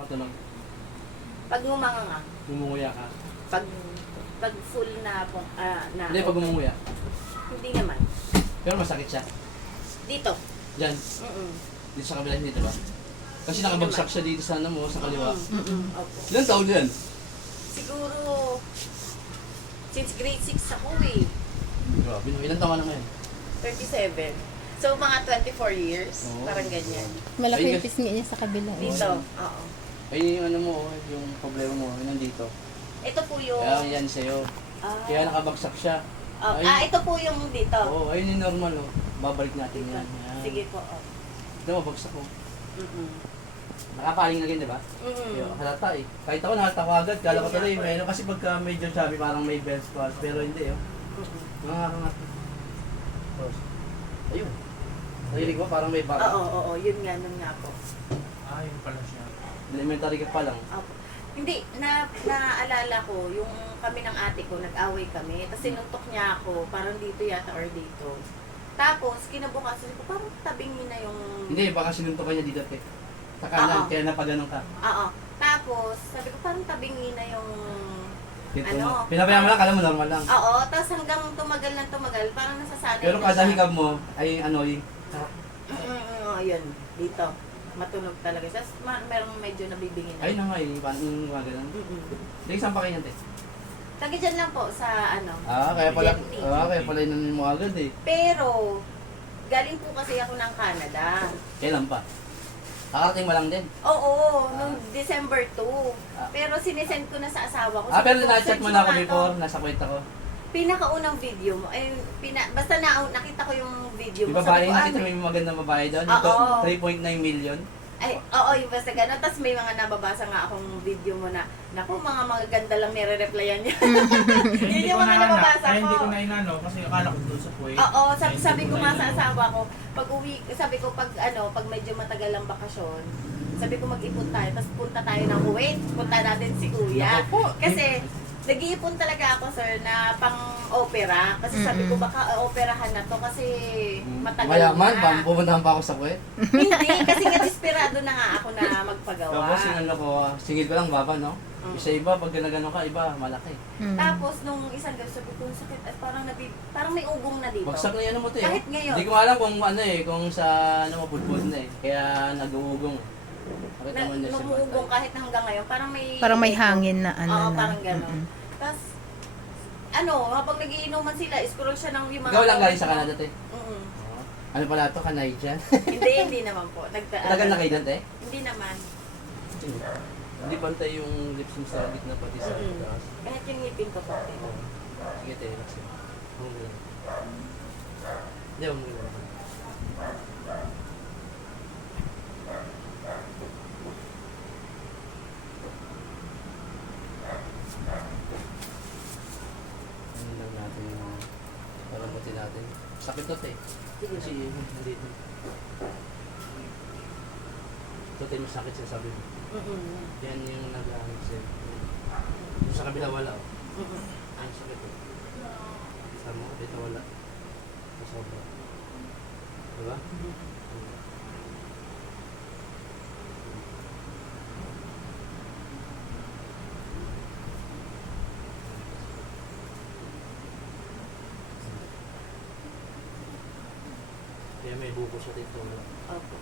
Matunog. Pag ngumanganga, Ngumunguya ka. pag full na na Hindi, pag ngumunguya. hindi naman. Pero masakit siya. Dito. Diyan. Dito sa kabila, dito ba? Kasi nakabagsak siya dito sa ano mo, sa kaliwa. Opo. Ilan taon yan? Siguro since grade 6 ako eh. Grabe, no? Ilan taon ka na ngayon? 37. So mga 24 years, Oo. parang ganyan. Malaki Ay, yung pisngi niya sa kabila. eh. Dito. Oo. Ay, yung ano mo, yung problema mo, yun nandito. Ito po yung Kaya yan sa'yo. Kaya nakabagsak siya. ito po yung dito. Oo, ayun yung normal, oh. Babalik natin yan. Yan. Sige po. Oh. Ito, mabagsak ko. Mm-mm. Nakapaling na din, di ba? Mm-mm. Yung halata eh. Kahit ako nahalata ko agad, kala ko tuloy, may ano kasi pagka medyo sabi parang may bell spot, pero hindi oh. Mm-mm. Nangakangat. Tapos, ayun. Nahilig ko, parang may Oo, bara. oo, yun nga po. Ah, yun pala siya. Elementary ka pa lang. Opo. Hindi, naalala ko, yung kami ng ate ko, nag-away kami, tapos sinuntok niya ako, parang dito yata or dito. Tapos, kinabukasan ko, parang tabing niya na yung... Hindi, baka sinuntokan niya dito, te. Sa kanan, Oo. kaya napaganon ka. Oo. Tapos, sabi ko, parang tabing niya na yung... Dito Ano? mo. Pinabayaan mo lang, kala mo normal lang. Oo, tapos hanggang tumagal ng tumagal, parang nasasanay Pero na kada siya. hikab mo, ay ano, yung... Yun, dito. Matunog talaga. Tapos merong medyo nabibingin na. Ay, na nga, yung mga ganun. Hindi, saan pa kayo yan, te? Taga dyan lang po sa ano. Kaya pala, GMT. kaya pala yun mo agad eh. Pero, galing po kasi ako ng Canada. Kailan pa? Kakarating mo lang din. Oo, nung December 2. Ah. Pero sinesend ko na sa asawa ko. Pero Sabi ko, na-chat mo "Send na ako to." before, nasa kwenta ko. Pinakaunang video mo, basta nakita ko yung video Yung mo. babae, Sabi ko, nakita mo yung magandang babae doon? Ito, Oo. 3.9 million. Ay, oo, yung basta gano'n. Tapos may mga nababasa nga akong video mo na, naku, mga magaganda lang nire-replyan niya. Yun yung mga nababasa ko. Hindi ko na inano kasi akala ko doon sa Kuwait. Oo, sabi ko nga sa asawa ko, pag uwi, sabi ko pag medyo matagal ang bakasyon, sabi ko mag-ipon tayo, tapos punta tayo ng Kuwait, punta natin si Kuya. Naku po. Kasi, nag-iipon talaga ako, sir, na pang-opera. Kasi sabi ko, baka operahan na to kasi matagal Mayaman, na. pupuntahan pa ako sa Kuwait. Hindi, kasi nga desperado na nga ako na magpagawa. Tapos yung ano ko, singil ko lang baba, no? Isa iba, pag ginagano ka, iba, malaki. Tapos, nung isang gabi, sabi ko, sakit, at parang may ugong na dito. Bagsak na yan mo to eh. Kahit ngayon. Hindi ko alam kung ano eh, kung sa ano mo, pudpud na eh. Kaya nag-uugong. Nakita mo niya siya. Numuugong kahit hanggang ngayon, Parang may hangin na ano Oo, na. parang gano'n. Tapos, habang nagiinuman sila, scroll siya ng yung mga... Ikaw lang galing sa Canada, te. Mm-mm. Ano pala to, Canadian? Hindi naman po. Tagal na kayo dyan, te? Hindi naman. Hindi bantay yung lips mo sa gitna pati sa Mm-mm. taas. Kahit yung ngipin ko po. Sige, te, relax yun. Huwag mo lang. Hindi, huwag mo lang. Ano lang natin yung palamutin natin. Sakit to, te. Kasi nandito. Ito, te, masakit siya sabi mo. Mm-mm. Yan yung nag-ano siya. Yung sa kabila wala, oh. Mm-mm. Ay, sakit eh. Sa mo, dito wala. Sa sobra. Diba? Kaya may buko sa dito. Opo.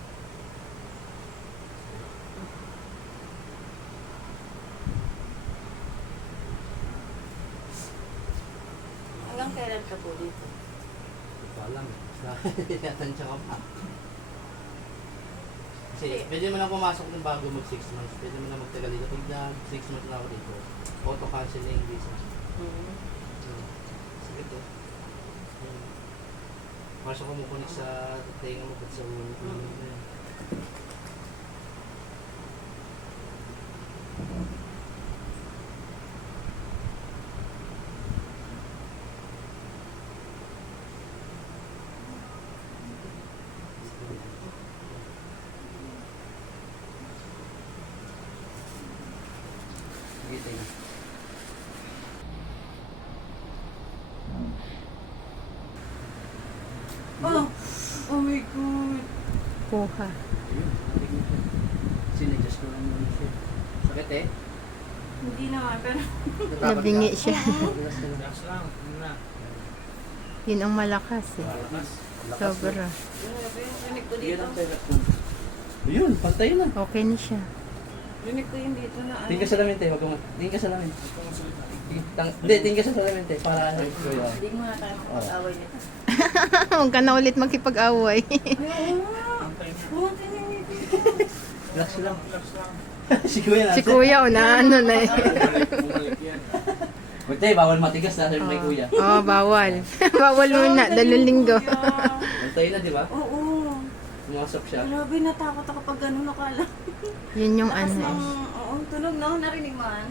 Hanggang kailan ka po dito? Hindi ko alam. Tinatansya ka pa. Kasi pwede mo na pumasok ng bago mag 6 months. Pwede mo na magtagal dito. Pag 6 months na ako dito, auto-canceling visa. Mm-hmm. Sige to. Pasok ko mo kunik sa tenga mo at sa ulo ko. Sige, tenga. Oh my God. Kuha. Ayun, sinadjust ko lang yun siya. te? Hindi naman, pero Nabingi siya. Relax ka lang. Relax lang. Yun na. Yun ang malakas eh. Malakas. Sobra. grabe yung rinig ko Yun dito. ang relax mo. Yun, pantay na. Okay na siya. Rinig ko yung dito na ano. Tingin ka sa lamin, te. Wag mo. Tingin ka sa lamin. Hindi, tingin ka sa salamin, te. Para ano. Kuya. Hindi mo na tayo makapag-away nito. Huwag ka na ulit magkipag-away. Ay, oo nga. Antay na. Bumanti na yung dito. Relax lang. Relax lang. Si kuya na. Si kuya, una ano na eh. Bumalik yan. Wag te, bawal matigas na. Sabi may kuya. Oo, bawal. Bawal muna, 2 linggo. Pantay na, di ba? Oo. Pumasok siya. Grabe, natakot ako pag gano'n nakala. Yun yung Lakas ano ng, eh. oo, tunog no, narinig man.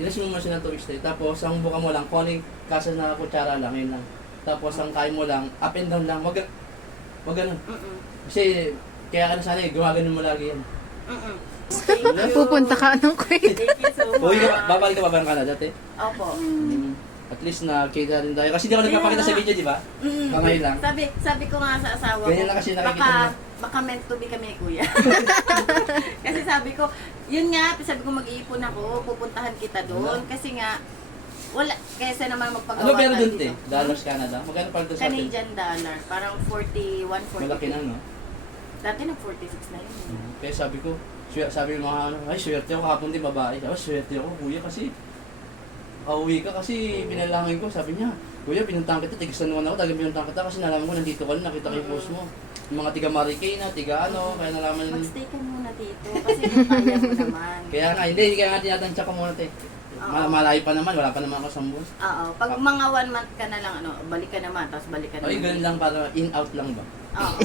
Ilas mo muna siya ng tubig te. Tapos, ang buka mo lang, kuning kasas na kutsara lang, yun lang. Tapos, ang kain mo lang, up and down lang. Wag ganun. Mm-mm. Kasi, kaya ka na sana eh, gumaganon mo lagi yan. Mm-mm. Thank you. Pupunta ka ng Kuwait. Thank you so much. Uy, babalik ka ba ng Canada, te? Opo. At least nakita rin tayo. Kasi di ako nagpapakita sa video, di ba? Mm. Kamay lang. Sabi ko nga sa asawa ko, Ganyan lang kasi nakikita baka meant to be kami, kuya. Kasi sabi ko, yun nga, sabi ko mag-iipon ako, pupuntahan kita doon. Kasi nga, wala, kaysa naman magpagawa Ano pero tayo dun, te? dito. Dollars Canada? Magkano pala doon sa atin? Canadian dollar, parang 41, 42. Malaki na, no? Dati nag 46 na yun. Kaya sabi ko, sabi ng mga ano, ay, swerte ako kahapon din babae. Sabi, swerte ako, kuya, kasi pauwi ka kasi pinalangin ko. Sabi niya, kuya, pinuntahan kita, tigasan naman ako, talagang pinuntahan kita kasi nalaman ko nandito ka na, nakita ko yung post mo. Yung mga tiga Marikay na, tiga ano, kaya nalaman Magstay ka muna dito, kasi kaya mo naman. Kaya nga, hindi, kaya nga tinatansya ko muna, te. Oo. Malayo pa naman, wala pa naman ako sambon. Oo, pag mga 1 month ka na lang, balik ka naman, tapos balik ka naman. Ay, ganun lang para in-out lang ba? Oo.